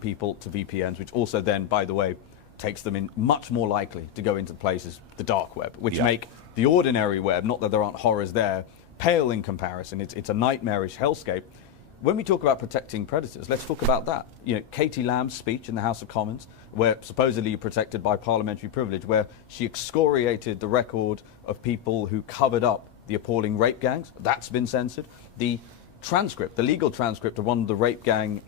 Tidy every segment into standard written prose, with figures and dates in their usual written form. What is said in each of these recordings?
people to VPNs, which also then, by the way, takes them in much more likely to go into places, the dark web, which make the ordinary web, not that there aren't horrors there, pale in comparison. It's a nightmarish hellscape. When we talk about protecting predators, let's talk about that. You know, Katie Lamb's speech in the House of Commons, where supposedly protected by parliamentary privilege, where she excoriated the record of people who covered up the appalling rape gangs, that's been censored. The transcript, the legal transcript of one of the rape gang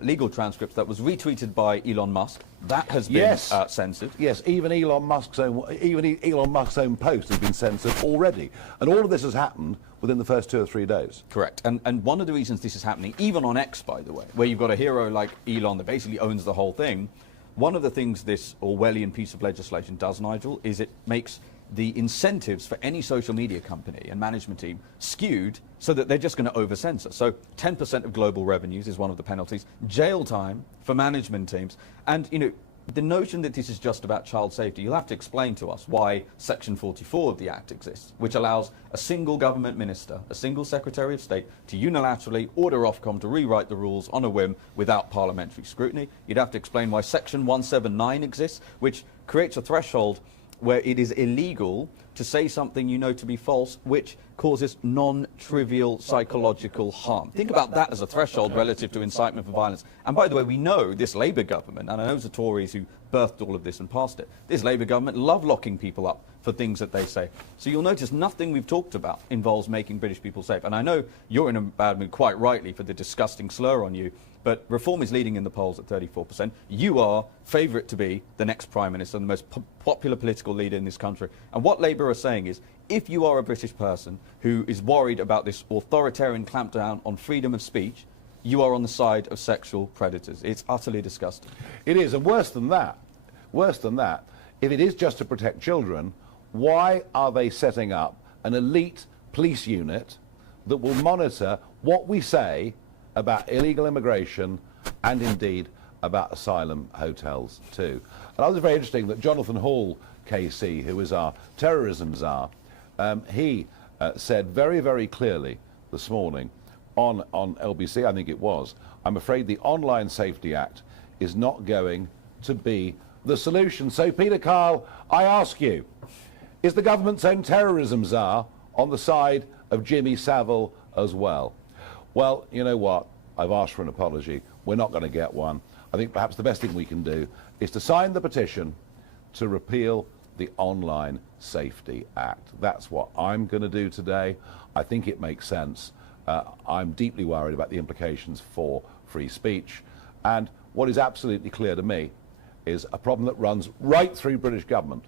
legal transcripts that was retweeted by Elon Musk, that has been censored. Yes, even Elon Musk's own post has been censored already, and all of this has happened within the first 2 or 3 days. Correct, and one of the reasons this is happening, even on X, by the way, where you've got a hero like Elon that basically owns the whole thing, one of the things this Orwellian piece of legislation does, Nigel, is it makes the incentives for any social media company and management team skewed so that they're just going to over-censor. So 10% of global revenues is one of the penalties, jail time for management teams. And, you know, the notion that this is just about child safety, you'll have to explain to us why Section 44 of the Act exists, which allows a single government minister, a single Secretary of State, to unilaterally order Ofcom to rewrite the rules on a whim without parliamentary scrutiny. You'd have to explain why Section 179 exists, which creates a threshold where it is illegal to say something you know to be false, which causes non-trivial psychological harm. Think about that as a threshold relative to incitement for violence. And by the way, we know this Labour government, and I know it's the Tories who birthed all of this and passed it, this Labour government love locking people up for things that they say. So you'll notice nothing we've talked about involves making British people safe. And I know you're in a bad mood, quite rightly, for the disgusting slur on you, but Reform is leading in the polls at 34%. You are favourite to be the next Prime Minister, the most popular political leader in this country. And what Labour are saying is, if you are a British person who is worried about this authoritarian clampdown on freedom of speech, you are on the side of sexual predators. It's utterly disgusting. It is, and worse than that, if it is just to protect children, why are they setting up an elite police unit that will monitor what we say about illegal immigration and indeed about asylum hotels too? And I was very interesting that Jonathan Hall, KC, who is our terrorism czar, he said very, very clearly this morning on LBC, I think it was, I'm afraid the Online Safety Act is not going to be the solution. So, Peter Kyle, I ask you, is the government's own terrorism czar on the side of Jimmy Savile as well? Well, you know what? I've asked for an apology. We're not going to get one. I think perhaps the best thing we can do is to sign the petition to repeal the Online Safety Act. That's what I'm going to do today. I think it makes sense. I'm deeply worried about the implications for free speech. And what is absolutely clear to me is a problem that runs right through British government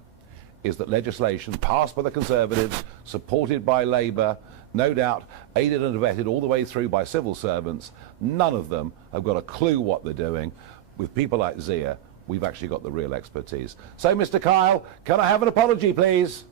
is that legislation passed by the Conservatives, supported by Labour, no doubt aided and abetted all the way through by civil servants, none of them have got a clue what they're doing. With people like Zia, we've actually got the real expertise. So, Mr. Kyle, can I have an apology, please?